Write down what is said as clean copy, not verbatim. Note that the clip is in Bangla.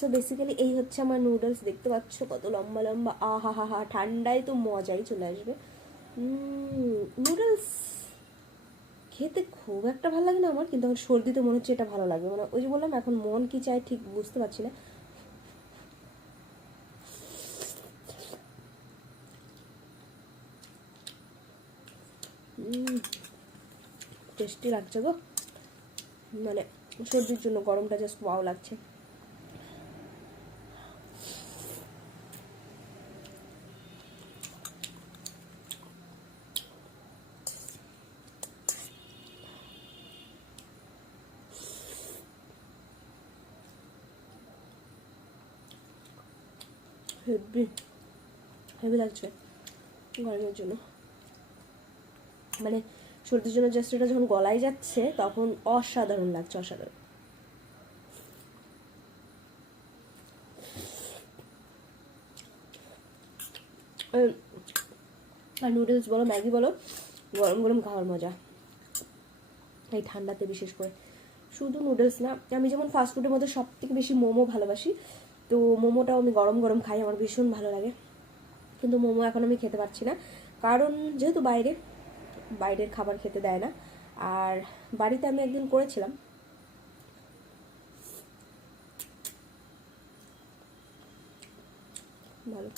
সো বেসিক্যালি এই হচ্ছে আমার নুডলস, দেখতে পাচ্ছ কত লম্বা লম্বা, আহা হা হা, ঠান্ডায় তো মজাই চলে আসবে। নুডলস খেতে খুব একটা ভালো লাগে না আমার, কিন্তু আমার সর্দিতে মনে হচ্ছে এটা ভালো লাগবে, মানে ওই যে বললাম এখন মন কি চায় ঠিক বুঝতে পারছি না। টেস্টি লাগছে গো, মানে সর্দির জন্য গরমটা জাস্ট ওয়াও লাগছে। হেভি হেভি লাগছে গরমের জন্য, মানে সর্দির জন্য জাস্ট এটা যখন গলায় যাচ্ছে তখন অসাধারণ লাগছে, অসাধারণ। আর নুডলস বলো ম্যাগি বলো, গরম গরম খাওয়ার মজা এই ঠান্ডাতে বিশেষ করে। শুধু নুডলস না, আমি যেমন ফাস্টফুডের মধ্যে সব থেকে বেশি মোমো ভালোবাসি, তো মোমোটাও আমি গরম গরম খাই, আমার ভীষণ ভালো লাগে। কিন্তু মোমো এখন আমি খেতে পারছি না, কারণ যেহেতু বাইরের খাবার খেতে দেয় না। আর বাড়িতে আমি একদিন করেছিলাম, ভালো।